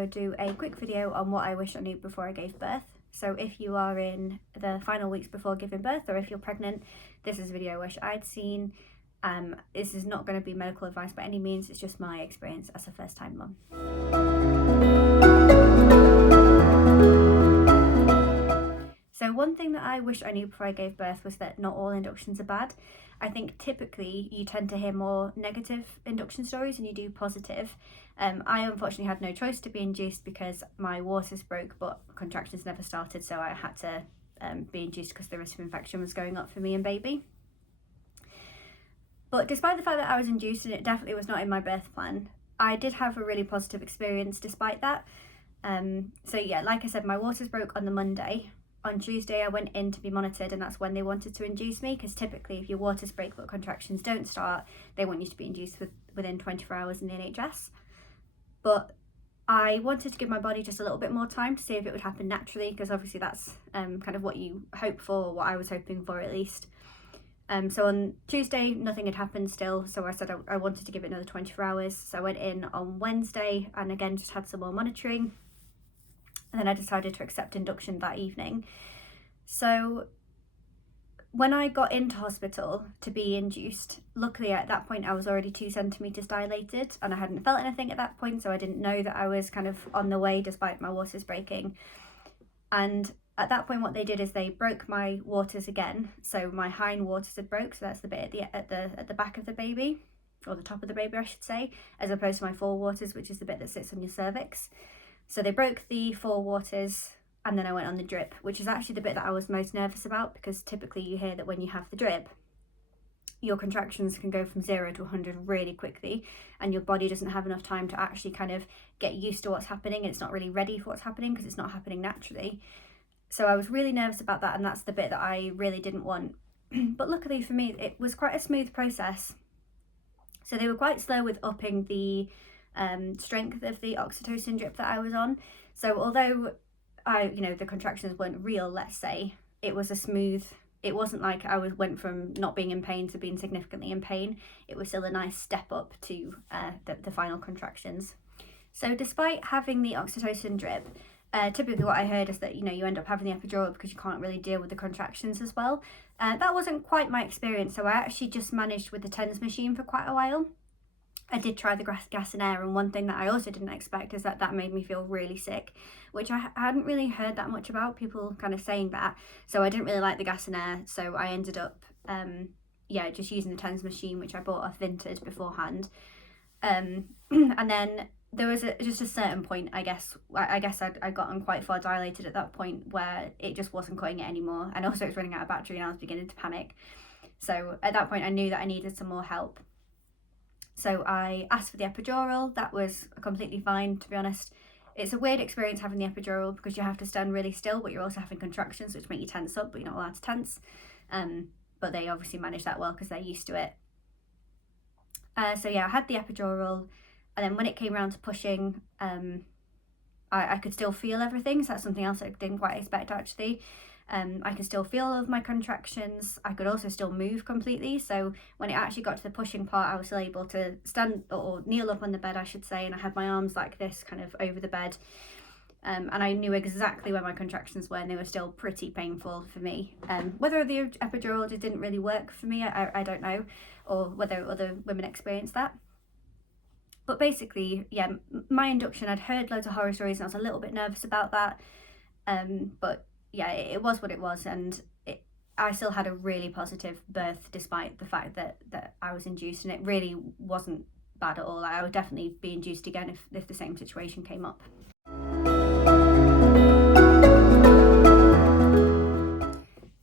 would do a quick video on what I wish I knew before I gave birth. So if you are in the final weeks before giving birth, or if you're pregnant, this is a video I wish I'd seen. This is not going to be medical advice by any means, it's just my experience as a first time mum. So one thing that I wish I knew before I gave birth was that not all inductions are bad. I think typically you tend to hear more negative induction stories than you do positive. I unfortunately had no choice to be induced because my waters broke, but contractions never started, so I had to be induced because the risk of infection was going up for me and baby. But despite the fact that I was induced and it definitely was not in my birth plan, I did have a really positive experience despite that. So yeah, like I said, my waters broke on the Monday. On Tuesday I went in to be monitored, and that's when they wanted to induce me, because typically if your waters break but contractions don't start, they want you to be induced within 24 hours in the NHS. But I wanted to give my body just a little bit more time to see if it would happen naturally, because obviously that's kind of what you hope for, or what I was hoping for at least. So on Tuesday nothing had happened still, so I said I wanted to give it another 24 hours. So I went in on Wednesday and again just had some more monitoring. And then I decided to accept induction that evening. So when I got into hospital to be induced, luckily at that point I was already 2 centimetres dilated and I hadn't felt anything at that point, so I didn't know that I was kind of on the way despite my waters breaking. And at that point what they did is they broke my waters again. So my hind waters had broke, so that's the bit at the back of the baby, or the top of the baby I should say, as opposed to my fore waters, which is the bit that sits on your cervix. So they broke the fore waters and then I went on the drip, which is actually the bit that I was most nervous about, because typically you hear that when you have the drip, your contractions can go from 0 to 100 really quickly and your body doesn't have enough time to actually kind of get used to what's happening, and it's not really ready for what's happening because it's not happening naturally. So I was really nervous about that, and that's the bit that I really didn't want. But luckily for me, it was quite a smooth process. So they were quite slow with upping the strength of the oxytocin drip that I was on. So although the contractions weren't real, let's say, it was a smooth, it wasn't like I went from not being in pain to being significantly in pain. It was still a nice step up to the final contractions. So despite having the oxytocin drip, typically what I heard is that you end up having the epidural because you can't really deal with the contractions as well. That wasn't quite my experience, so I actually just managed with the TENS machine for quite a while. I did try the gas and air, and one thing that I also didn't expect is that made me feel really sick, which I hadn't really heard that much about, people kind of saying that. So I didn't really like the gas and air, so I ended up just using the TENS machine, which I bought off Vinted beforehand. And then there was just a certain point, I guess I'd gotten quite far dilated at that point where it just wasn't cutting it anymore, and also it was running out of battery and I was beginning to panic. So at that point I knew that I needed some more help. So I asked for the epidural. That was completely fine, to be honest. It's a weird experience having the epidural because you have to stand really still, but you're also having contractions which make you tense up, but you're not allowed to tense. But they obviously manage that well because they're used to it. So yeah, I had the epidural, and then when it came around to pushing, I could still feel everything. So that's something else I didn't quite expect actually. I could still feel all of my contractions. I could also still move completely. So when it actually got to the pushing part, I was still able to stand or kneel up on the bed, I should say, and I had my arms like this kind of over the bed. And I knew exactly where my contractions were, and they were still pretty painful for me. Whether the epidural just didn't really work for me, I don't know, or whether other women experienced that. But basically, yeah, my induction, I'd heard loads of horror stories and I was a little bit nervous about that. But yeah, it was what it was, and I still had a really positive birth despite the fact that I was induced, and it really wasn't bad at all. I would definitely be induced again if the same situation came up.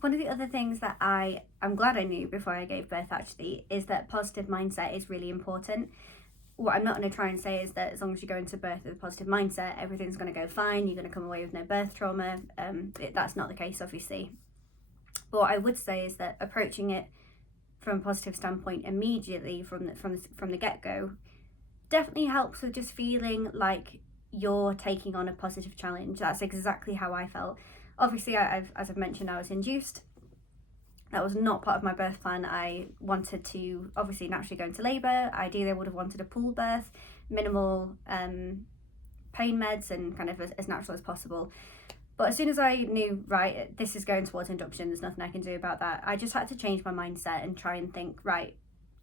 One of the other things that I'm glad I knew before I gave birth actually is that positive mindset is really important. What I'm not going to try and say is that as long as you go into birth with a positive mindset, everything's going to go fine, you're going to come away with no birth trauma. That's not the case, obviously. But what I would say is that approaching it from a positive standpoint immediately from the get-go definitely helps with just feeling like you're taking on a positive challenge. That's exactly how I felt. Obviously, as I've mentioned, I was induced. That was not part of my birth plan. I wanted to obviously naturally go into labour. Ideally I would have wanted a pool birth, minimal pain meds and kind of as natural as possible. But as soon as I knew, right, this is going towards induction, there's nothing I can do about that, I just had to change my mindset and try and think, right,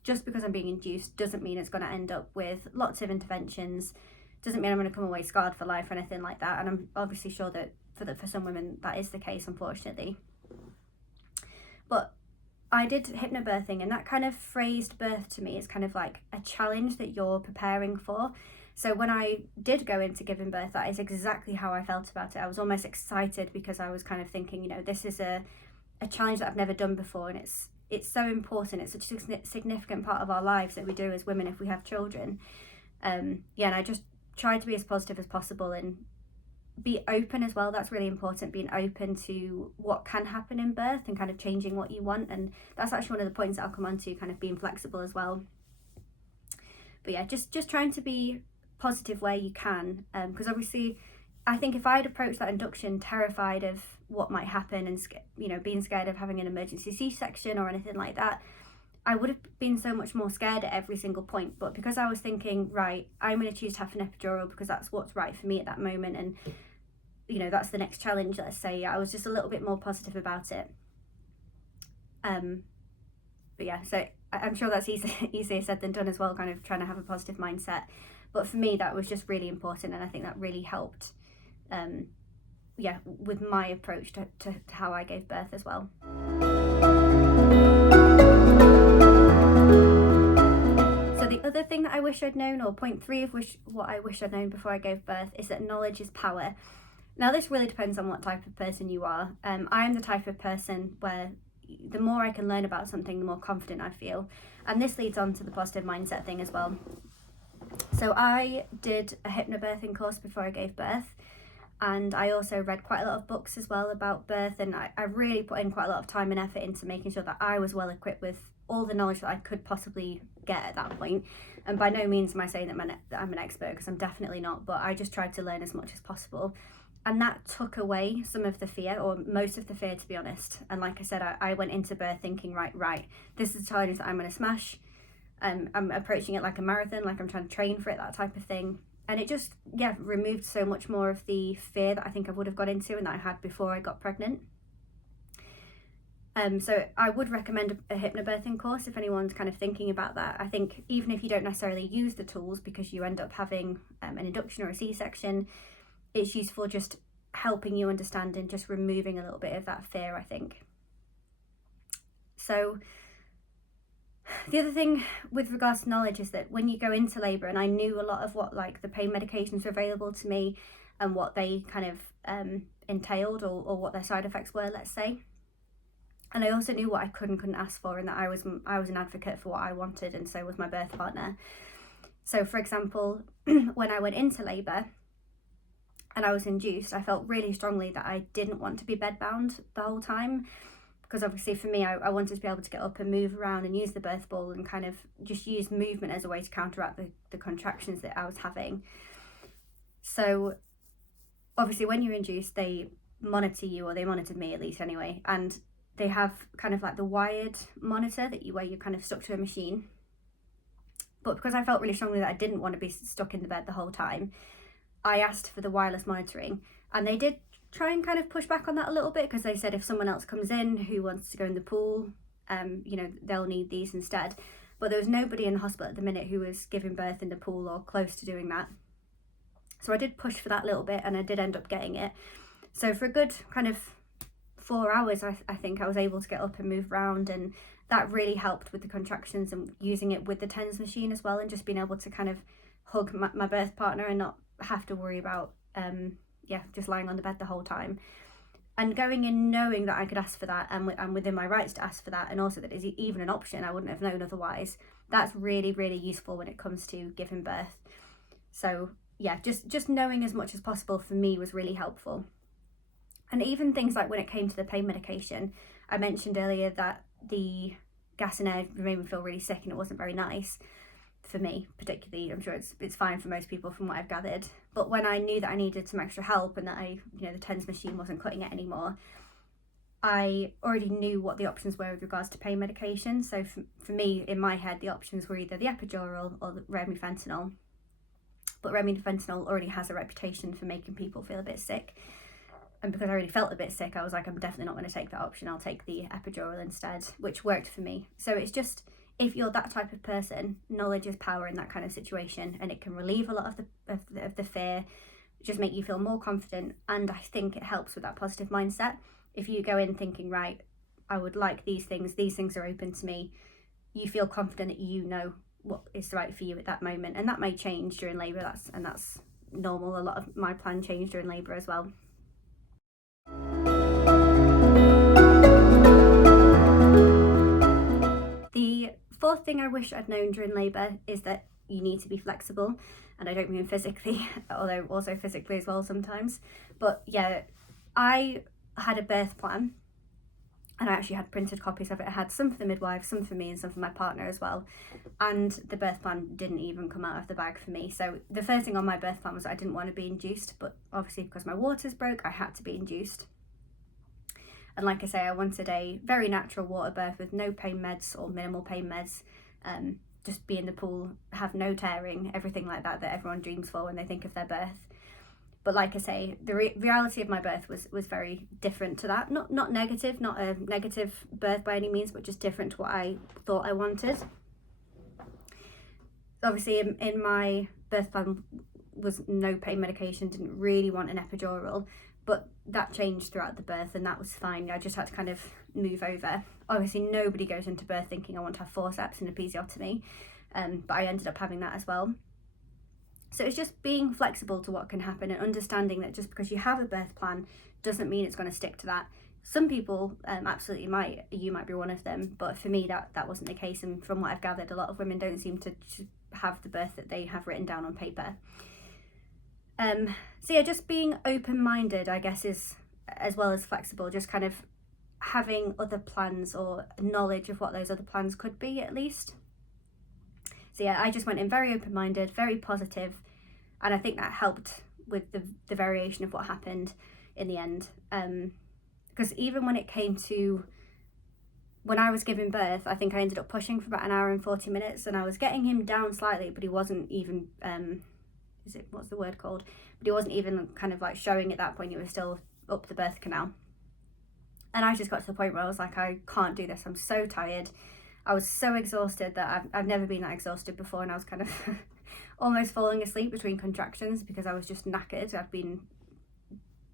just because I'm being induced doesn't mean it's going to end up with lots of interventions, doesn't mean I'm going to come away scarred for life or anything like that. And I'm obviously sure that for some women that is the case, unfortunately. But I did hypnobirthing, and that kind of phrased birth to me as kind of like a challenge that you're preparing for. So when I did go into giving birth, that is exactly how I felt about it. I was almost excited because I was kind of thinking, you know, this is a challenge that I've never done before, and it's so important. It's such a significant part of our lives that we do as women if we have children. And I just tried to be as positive as possible and be open as well. That's really important, being open to what can happen in birth and kind of changing what you want. And that's actually one of the points that I'll come on to, kind of being flexible as well. But yeah, just trying to be positive where you can, because obviously I think if I'd approached that induction terrified of what might happen and, you know, being scared of having an emergency C-section or anything like that, I would have been so much more scared at every single point. But because I was thinking, right, I'm going to choose to have an epidural because that's what's right for me at that moment, and, you know, that's the next challenge, let's say, I was just a little bit more positive about it. But yeah, so I'm sure that's easier said than done as well, kind of trying to have a positive mindset. But for me, that was just really important, and I think that really helped, with my approach to how I gave birth as well. So the other thing that I wish I'd known, or point 3 of what I wish I'd known before I gave birth, is that knowledge is power. Now, this really depends on what type of person you are. I'm the type of person where the more I can learn about something, the more confident I feel. And this leads on to the positive mindset thing as well. So I did a hypnobirthing course before I gave birth, and I also read quite a lot of books as well about birth, and I really put in quite a lot of time and effort into making sure that I was well equipped with all the knowledge that I could possibly get at that point. And by no means am I saying that I'm an expert, because I'm definitely not, but I just tried to learn as much as possible. And that took away some of the fear, or most of the fear, to be honest. And like I said, I went into birth thinking, right, this is a challenge that I'm going to smash. I'm approaching it like a marathon, like I'm trying to train for it, that type of thing. And it just, removed so much more of the fear that I think I would have got into and that I had before I got pregnant. So I would recommend a hypnobirthing course if anyone's kind of thinking about that. I think even if you don't necessarily use the tools because you end up having an induction or a C-section, it's useful just helping you understand and just removing a little bit of that fear, I think. So the other thing with regards to knowledge is that when you go into labour, and I knew a lot of what like the pain medications were available to me and what they kind of entailed or what their side effects were, let's say. And I also knew what I could and couldn't ask for, and that I was an advocate for what I wanted, and so was my birth partner. So for example, when I went into labour and I was induced, I felt really strongly that I didn't want to be bedbound the whole time, because obviously for me, I wanted to be able to get up and move around and use the birth ball and kind of just use movement as a way to counteract the contractions that I was having. So obviously when you're induced, they monitor you, or they monitored me at least anyway, and they have kind of like the wired monitor where you're kind of stuck to a machine. But because I felt really strongly that I didn't want to be stuck in the bed the whole time, I asked for the wireless monitoring, and they did try and kind of push back on that a little bit, because they said if someone else comes in who wants to go in the pool, they'll need these instead. But there was nobody in the hospital at the minute who was giving birth in the pool or close to doing that. So I did push for that little bit, and I did end up getting it. So for a good kind of 4 hours, I think I was able to get up and move around, and that really helped with the contractions, and using it with the TENS machine as well, and just being able to kind of hug my birth partner and not have to worry about just lying on the bed the whole time. And going in knowing that I could ask for that, and within my rights to ask for that, and also that it's even an option, I wouldn't have known otherwise. That's really, really useful when it comes to giving birth. So yeah, just knowing as much as possible for me was really helpful. And even things like when it came to the pain medication, I mentioned earlier that the gas and air made me feel really sick, and it wasn't very nice for me particularly. I'm sure it's fine for most people from what I've gathered. But when I knew that I needed some extra help, and that the TENS machine wasn't cutting it anymore, I already knew what the options were with regards to pain medication. So for me, in my head, the options were either the epidural or the remifentanil. but remifentanil already has a reputation for making people feel a bit sick. And because I already felt a bit sick, I was like, I'm definitely not going to take that option. I'll take the epidural instead, which worked for me. So it's just, if you're that type of person, knowledge is power in that kind of situation, and it can relieve a lot of the fear, just make you feel more confident. And I think it helps with that positive mindset. If you go in thinking, right, I would like these things are open to me, you feel confident that you know what is right for you at that moment. And that may change during labour, that's normal. A lot of my plan changed during labour as well. The fourth thing I wish I'd known during labour is that you need to be flexible, and I don't mean physically, although also physically as well sometimes. But yeah, I had a birth plan, and I actually had printed copies of it. I had some for the midwife, some for me, and some for my partner as well. And the birth plan didn't even come out of the bag for me. So the first thing on my birth plan was I didn't want to be induced, but obviously because my waters broke, I had to be induced. And like I say, I wanted a very natural water birth with no pain meds or minimal pain meds. Just be in the pool, have no tearing, everything like that everyone dreams for when they think of their birth. But like I say, the reality of my birth was very different to that. Not negative, not a negative birth by any means, but just different to what I thought I wanted. Obviously, in my birth plan was no pain medication, didn't really want an epidural, but that changed throughout the birth, and that was fine. I just had to kind of move over. Obviously, nobody goes into birth thinking I want to have forceps and episiotomy, but I ended up having that as well. So it's just being flexible to what can happen and understanding that just because you have a birth plan doesn't mean it's going to stick to that. Some people absolutely might, you might be one of them, but for me that wasn't the case, and from what I've gathered, a lot of women don't seem to have the birth that they have written down on paper. So yeah, just being open-minded, I guess, is as well as flexible, just kind of having other plans or knowledge of what those other plans could be at least. So yeah, I just went in very open-minded, very positive, and I think that helped with the variation of what happened in the end. Because even when it came to when I was giving birth, I think I ended up pushing for about an hour and 40 minutes, and I was getting him down slightly, but he wasn't even, what's the word called? But he wasn't even kind of like showing at that point, he was still up the birth canal. And I just got to the point where I was like, I can't do this, I'm so tired. I was so exhausted that I've never been that exhausted before, and I was kind of almost falling asleep between contractions because I was just knackered.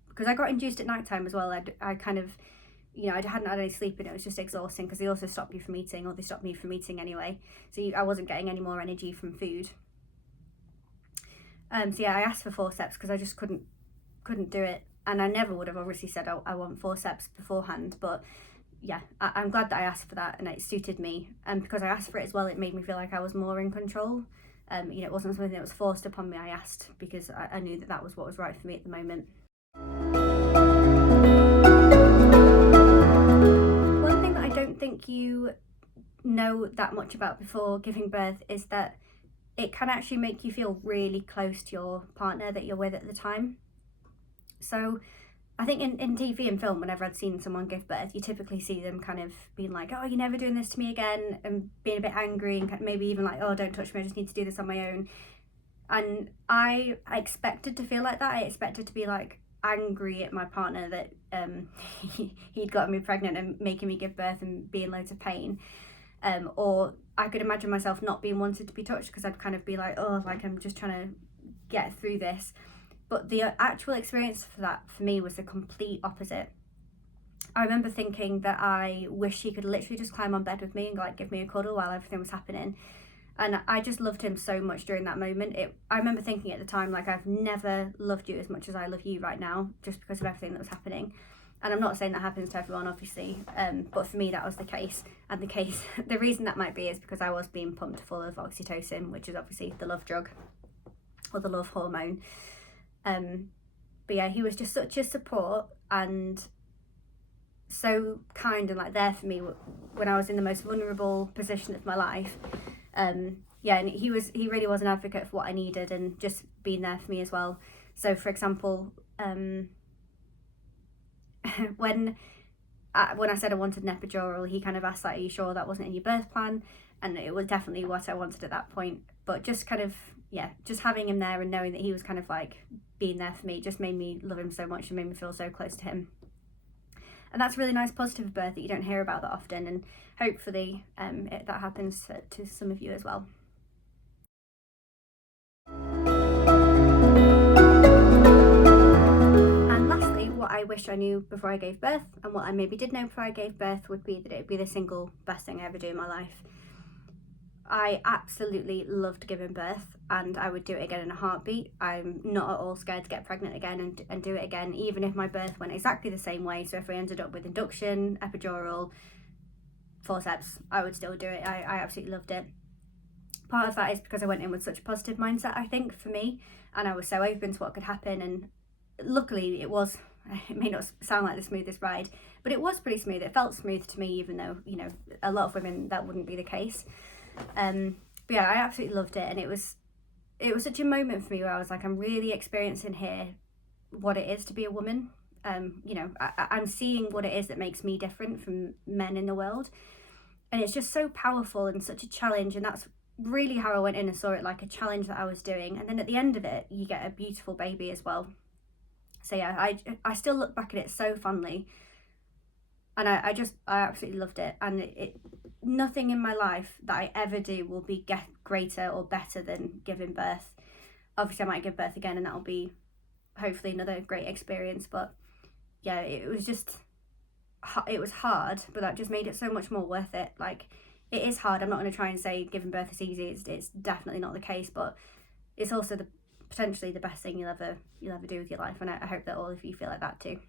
Because I got induced at night time as well, I kind of, I hadn't had any sleep, and it was just exhausting because they also stopped you from eating, or they stopped me from eating anyway. So I wasn't getting any more energy from food. So yeah, I asked for forceps because I just couldn't do it. And I never would have obviously said, oh, I want forceps beforehand, but yeah, I'm glad that I asked for that, and it suited me. And because I asked for it as well, it made me feel like I was more in control. It wasn't something that was forced upon me. I asked because I knew that was what was right for me at the moment. One thing that I don't think you know that much about before giving birth is that it can actually make you feel really close to your partner that you're with at the time. So I think in TV and film, whenever I'd seen someone give birth, you typically see them kind of being like, oh, you're never doing this to me again, and being a bit angry, and maybe even like, oh, don't touch me, I just need to do this on my own. And I expected to feel like that. I expected to be like angry at my partner that he'd gotten me pregnant and making me give birth and be in loads of pain. Or I could imagine myself not being wanted to be touched because I'd kind of be like, oh, like I'm just trying to get through this. But the actual experience for me was the complete opposite. I remember thinking that I wish he could literally just climb on bed with me and like give me a cuddle while everything was happening. And I just loved him so much during that moment. I remember thinking at the time, like, I've never loved you as much as I love you right now, just because of everything that was happening. And I'm not saying that happens to everyone, obviously, but for me that was the case. And the reason that might be is because I was being pumped full of oxytocin, which is obviously the love drug, or the love hormone. But yeah, he was just such a support and so kind and like there for me when I was in the most vulnerable position of my life. And he really was an advocate for what I needed and just being there for me as well. So for example, when I said I wanted an epidural, he kind of asked, like, are you sure that wasn't in your birth plan? And it was definitely what I wanted at that point. But just kind of yeah, just having him there and knowing that he was kind of like being there for me just made me love him so much and made me feel so close to him. And that's a really nice positive birth that you don't hear about that often, and hopefully that happens to some of you as well. And lastly, what I wish I knew before I gave birth, and what I maybe did know before I gave birth, would be that it would be the single best thing I ever do in my life. I absolutely loved giving birth, and I would do it again in a heartbeat. I'm not at all scared to get pregnant again and do it again, even if my birth went exactly the same way. So if we ended up with induction, epidural, forceps, I would still do it. I absolutely loved it. Part of that is because I went in with such a positive mindset, I think, for me, and I was so open to what could happen. And luckily it may not sound like the smoothest ride, but it was pretty smooth. It felt smooth to me, even though, you know, a lot of women that wouldn't be the case. But yeah, I absolutely loved it, and it was such a moment for me where I was like, I'm really experiencing here what it is to be a woman. You know, I'm seeing what it is that makes me different from men in the world, and it's just so powerful and such a challenge. And that's really how I went in and saw it, like a challenge that I was doing. And then at the end of it, you get a beautiful baby as well. So yeah, I still look back at it so fondly, and I absolutely loved it. And nothing in my life that I ever do will be greater or better than giving birth. Obviously I might give birth again, and that'll be hopefully another great experience, but yeah, it was hard, but that just made it so much more worth it. Like, it is hard. I'm not going to try and say giving birth is easy. It's definitely not the case, but it's also potentially the best thing you'll ever do with your life, and I hope that all of you feel like that too.